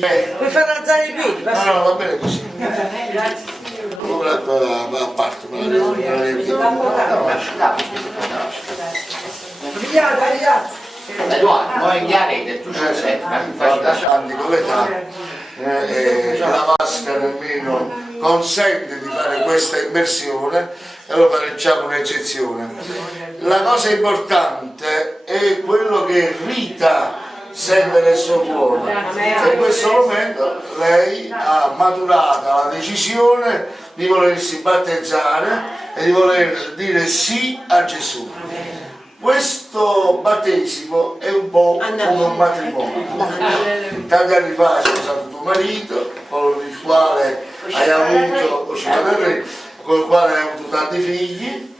Puoi far alzare i piedi? No, no, va bene così. Grazie. Allora, a parte, Eduardo, poi in chiarete, tu ce sei, anni con l'età, la vasca nemmeno consente di fare questa immersione e allora facciamo un'eccezione. La cosa importante è quello che Rita sente nel suo cuore, che in questo momento lei ha maturato la decisione di volersi battezzare e di voler dire sì a Gesù. Questo battesimo è un po' come un matrimonio. Tanti anni fa hai sposato tuo marito, con il quale hai avuto, con il quale hai avuto tanti figli,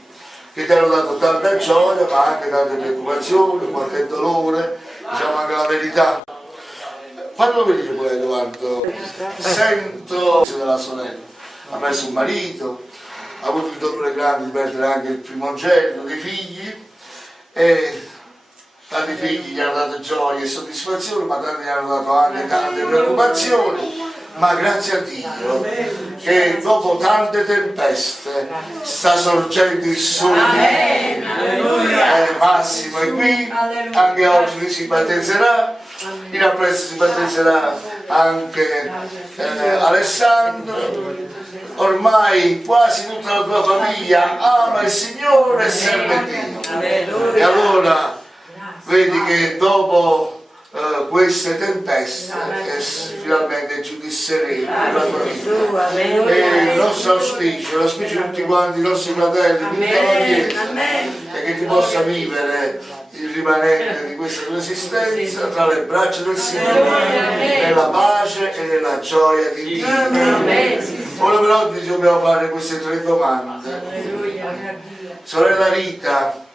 che ti hanno dato tanta gioia, ma anche tante preoccupazioni, qualche dolore, diciamo anche la verità. Fallo vedere pure Edoardo. Sento della sorella, ha perso un marito, ha avuto il dolore grande di perdere anche il primogenito dei figli. E tanti figli gli hanno dato gioia e soddisfazione, ma tanti gli hanno dato anche tante preoccupazioni, ma grazie a Dio che dopo tante tempeste sta sorgendo il sole. Massimo è qui, anche oggi lui si battezzerà, in appresso si battezzerà anche Alessandro. Ormai quasi tutta la tua famiglia ama il Signore e serve Dio. E allora vedi che dopo queste tempeste finalmente è giù di sereno la tua vita. E il nostro auspicio, l'auspicio di tutti quanti i nostri fratelli, di tutta la Chiesa, è che ti possa vivere il rimanente di questa tua esistenza tra le braccia del Signore, nella pace e nella gioia di Dio. Ora però oggi dobbiamo fare queste 3 domande. Sorella Rita,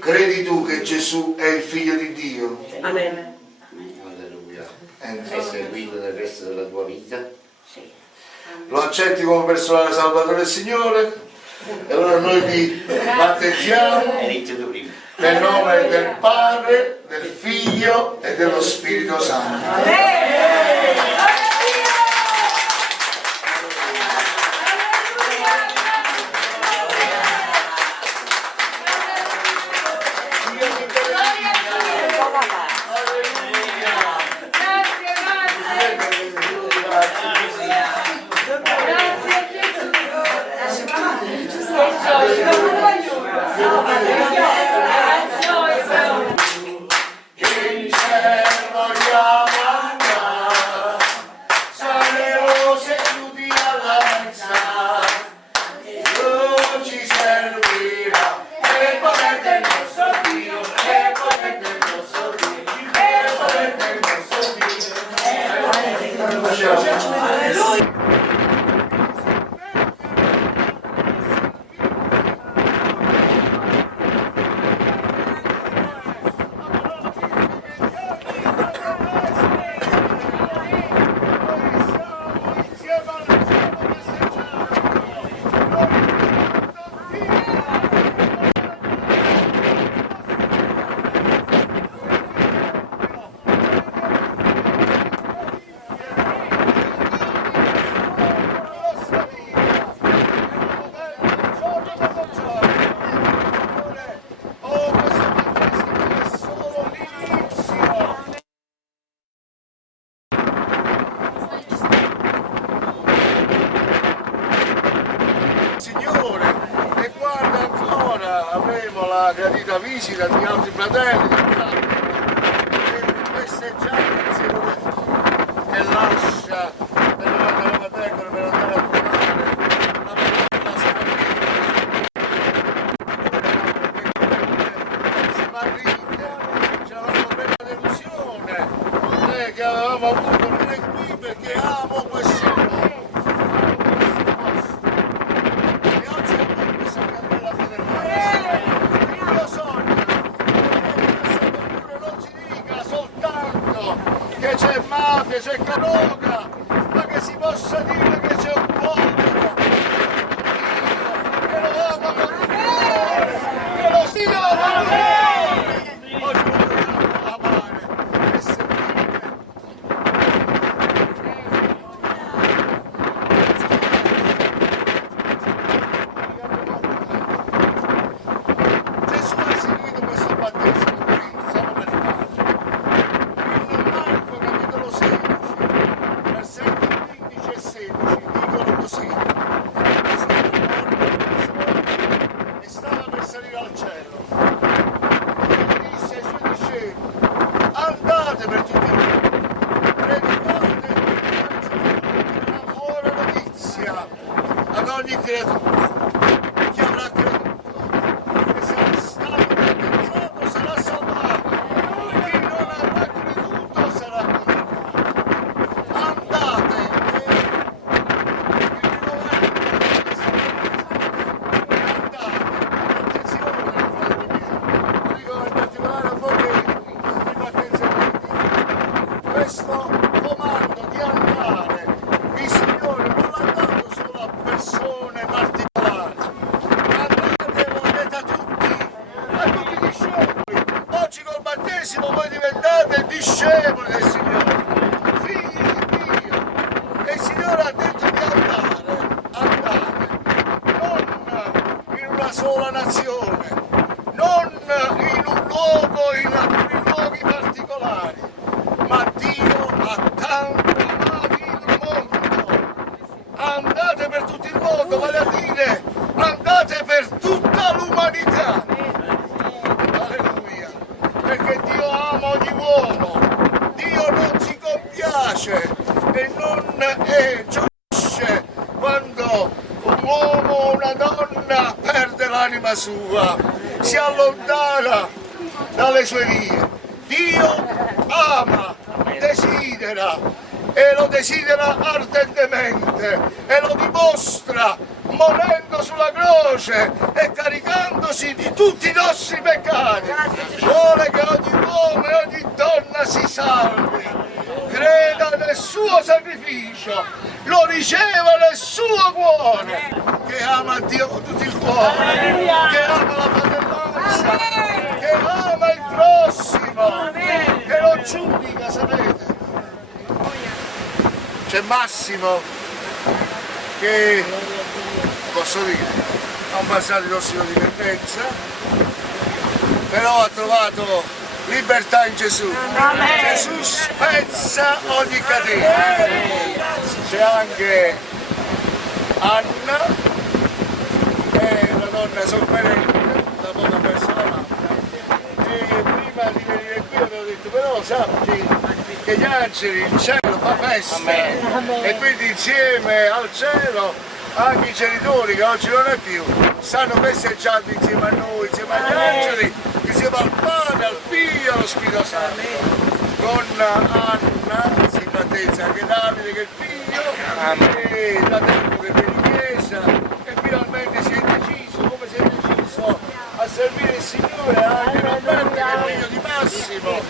credi tu che Gesù è il figlio di Dio? Amen. Alleluia. Sei seguito nel resto della tua vita? Sì. Lo accetti come personale salvatore del Signore? E allora noi ti battezziamo nel nome del Padre, del Figlio e dello Spirito Santo. Avremo la gradita visita di altri fratelli per festeggiare insieme che lascia della Tegora per andare a trovare la Samarite. C'avevamo una bella delusione che avevamo avuto non è qui perché amo questo posto. Che c'è mafia, c'è droga, ma che si possa dire che c'è un popolo che lo ama con cuore, che lo si ama con cuore, ognuno lo amare e servire. creatura. Chi avrà creduto e sarà stato battezzato sarà salvato. Chi non avrà creduto sarà condannato. Andate questo comando di andare, il Signore non l'ha dato solo a persone particolari, andate lo dite a tutti i discepoli. Oggi col battesimo voi diventate discepoli del Signore, figli di Dio. E il Signore ha detto di andate, non in una sola nazione, non in un luogo, in luoghi particolari, ma Dio ha tanto amato il mondo. Andate per tutto il mondo, vale a dire andate per tutta l'umanità. Alleluia. Perché Dio ama ogni uomo. Dio non si compiace e non gioisce quando un uomo o una donna perde l'anima sua, si allontana dalle sue vie. Dio ama, desidera e lo desidera ardentemente e lo dimostra morendo sulla croce e caricandosi di tutti i nostri peccati. Vuole che ogni uomo e ogni donna si salvi, creda nel suo sacrificio, lo riceva nel suo cuore, che ama Dio con tutto il cuore, che ama la fratellanza, che ama il prossimo, che non giudica, sapete. C'è Massimo che, posso dire, ha un passato di tossicodipendenza, però ha trovato libertà in Gesù. Gesù spezza ogni catena. C'è anche Anna, che è una donna sofferente, da poco ha perso la mamma. E prima di venire qui avevo detto, però sappi che gli angeli, il cielo fa festa. E quindi insieme al cielo anche i genitori, che oggi non è più, stanno festeggiando insieme a noi, insieme agli angeli, insieme al Padre, al Figlio e allo Spirito Santo. Con Anna si battezza anche Davide, che è il figlio, e da tempo che viene in chiesa, e finalmente si è deciso, come si è deciso a servire il Signore anche Roberto, che è il figlio di Massimo.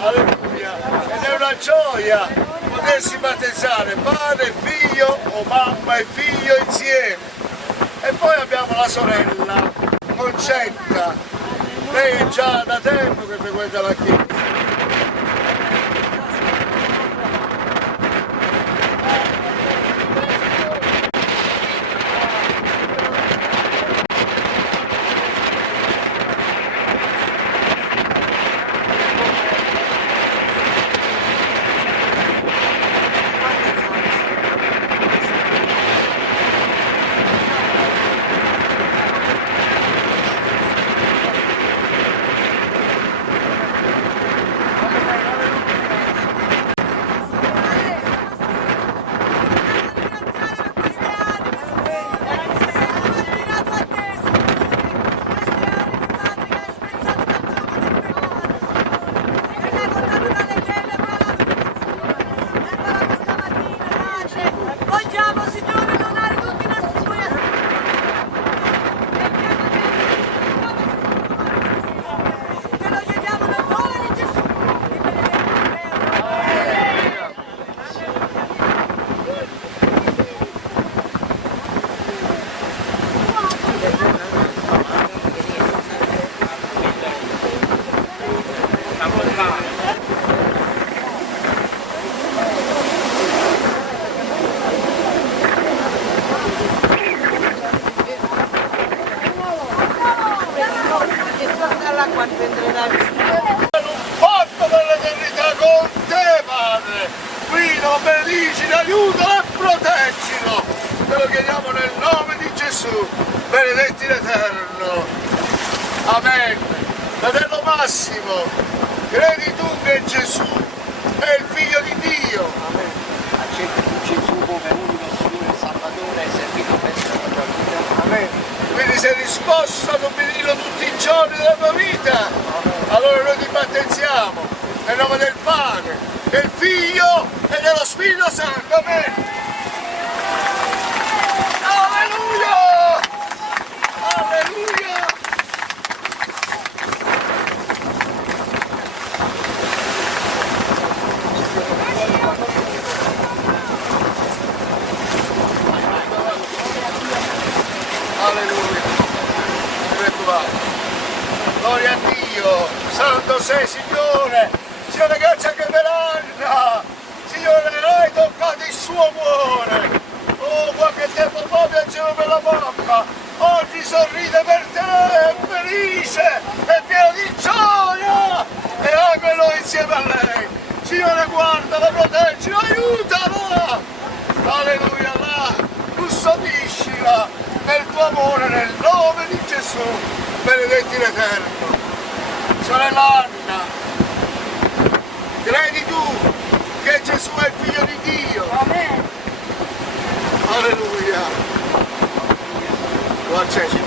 Alleluia! Ed è una gioia potersi battezzare padre e figlio o mamma e figlio insieme. E poi abbiamo la sorella Concetta, lei è già da tempo che frequenta la chiesa. benedici, aiutalo e proteggilo. Te lo chiediamo nel nome di Gesù, benedetti in eterno. Amen. Fratello Massimo, credi tu che Gesù è il figlio di Dio? Amen. Accetti tu Gesù come unico Signore e Salvatore e servito per la tua vita. nel nome del Padre, del Figlio e dello Spirito Santo. Amen. Alleluia! Alleluia! Alleluia! Gloria a Dio! Santo sei, Signore! Signore, grazie anche per Anna! Signore, hai toccato il suo cuore! Oh, qualche tempo fa piangeva per la mamma! Oggi sorride per te, è felice, è pieno di gioia! E anche noi insieme a lei! Signore, guardala, proteggila, aiutala! Alleluia, là! Custodiscila nel tuo amore, nel nome di Gesù! Benedetti l'Eterno! Sorella Anna, credi tu che Gesù è il figlio di Dio? Amen. Alleluia! Lo accedi?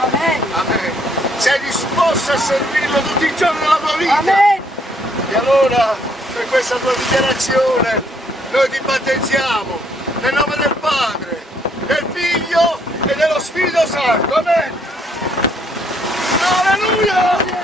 Amen. Amen! Sei disposto a servirlo tutti i giorni della tua vita? Amen. E allora, per questa tua dichiarazione, noi ti battezziamo nel nome del Padre, del Figlio e dello Spirito Santo. Amen! Alleluia!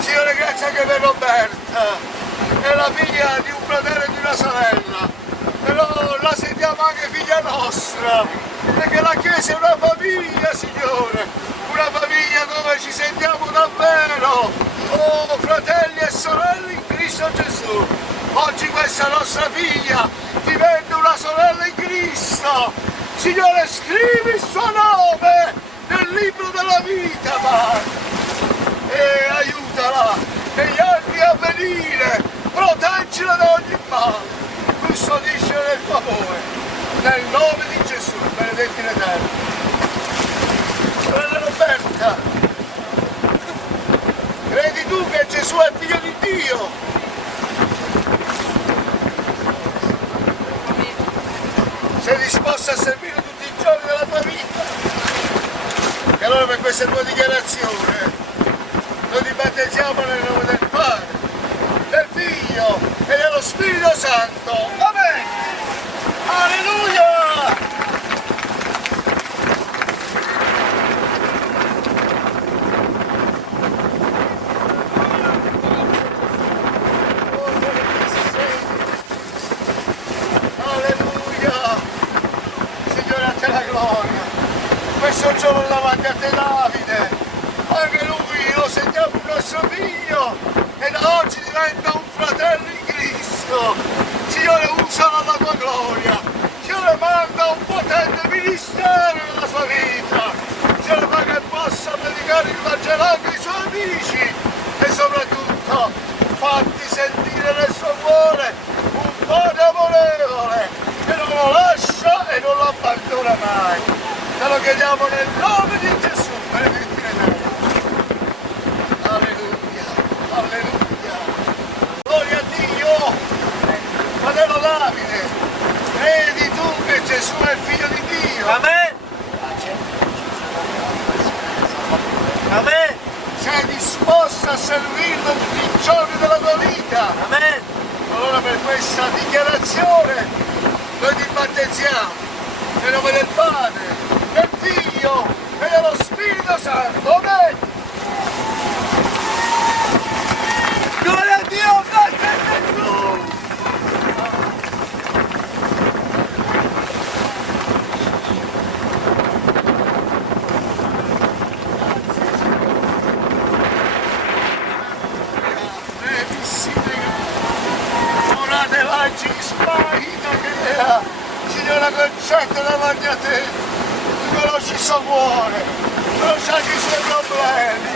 Signore, grazie anche per Roberta, è la figlia di un fratello e di una sorella, però la sentiamo anche figlia nostra, perché la Chiesa è una famiglia, Signore, una famiglia dove ci sentiamo davvero, oh fratelli e sorelle in Cristo Gesù. Oggi questa nostra figlia diventa una sorella in Cristo. Signore, scrivi il suo nome nel libro della vita, Padre, e aiutala negli anni a venire, proteggila da ogni male, custodiscila nel tuo amore, nel nome di Gesù, benedetti l'Eterno. Sorella Roberta, credi tu che Gesù è figlio di Dio? Sei disposta a servire tutti i giorni della tua vita? E allora per questa tua dichiarazione noi ti battezziamo nel nome del Padre, del Figlio e dello Spirito Santo. Amen! Alleluia! Alleluia! Signore, a te la gloria! Questo giorno davanti a te, Davide! Anche lui lo sentiamo un nostro figlio e da oggi diventa un fratello in Cristo. Signore, usalo alla tua gloria. Signore, manda un potente ministero nella sua vita. Signore, fa che possa predicare il Vangelo anche ai suoi amici e soprattutto fatti sentire nel suo cuore un padre amorevole che non lo lascia e non lo abbandona mai. Te lo chiediamo nel nome di Gesù. Benedetti l'Eterno. Alleluia, alleluia, gloria a Dio. Fratello Davide, credi tu che Gesù è il figlio di Dio? Amen. Amen. Sei disposto a servirlo tutti i giorni della tua vita? Amen. Allora per questa dichiarazione noi ti battezziamo nel nome del Padre, del Figlio e dello Spirito Santo. Amen. Gloria a Dio, grazie a Gesù. Signora, concetta davanti a te, tu conosci il suo cuore, conosci anche i suoi problemi.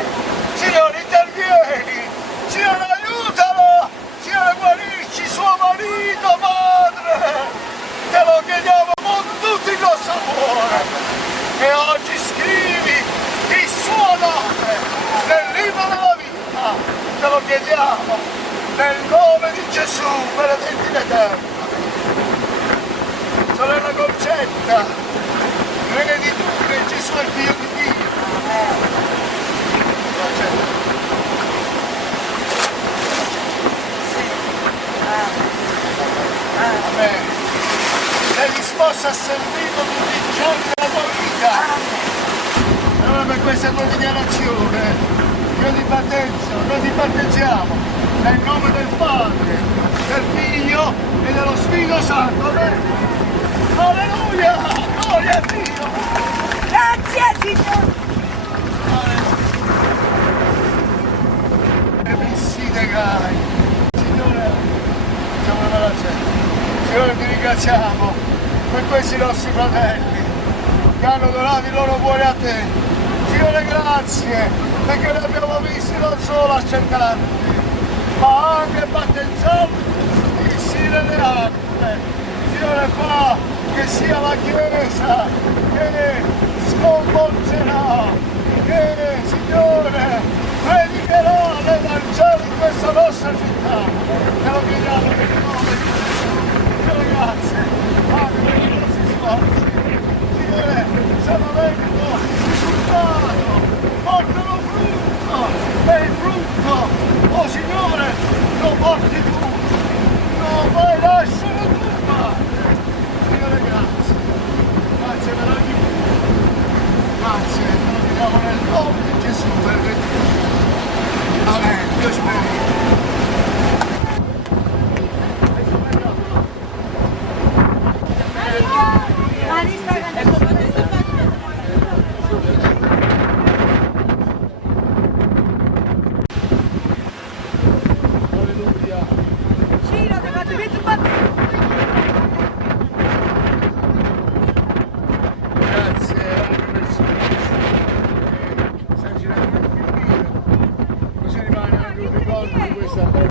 Signore, intervieni, Signore, aiutalo, Signore, guarisci suo marito, Padre, te lo chiediamo con tutto il nostro cuore. E oggi lo chiediamo nel nome di Gesù, benedetti in eterno. Sorella Concetta, credi tu che Gesù è il figlio di Dio. Amen. Sei disposta a servirlo tutti i giorni della tua vita. Allora per questa tua dichiarazione io ti battezzo, noi ti battezziamo nel nome del Padre, del Figlio e dello Spirito Santo. Amen. Alleluia! Gloria a Dio! Grazie Signore! E vissite cari! Signore, siamo nella gente. Signore, ti ringraziamo per questi nostri fratelli che hanno donato i loro cuori a te. Signore, grazie perché li abbiamo visti non solo accettati, ma anche battezzati nelle acque. Signore, fa che sia la Chiesa che sconvolgerà, che, Signore, predicherà l'Evangelo in questa nostra città. Te lo chiediamo nel nome di Gesù. Signore, grazie, anche per i nostri sforzi. Signore, stanno avendo risultato, portano frutto, e il frutto, oh Signore, lo porti tu, lo vai, lascialo tu, Padre. Signore, grazie, grazie per ogni grazie, te lo chiediamo nel nome di Gesù per il Dio. Amen, Dio ci benedica. Così rimane anche un ricordo di questa bella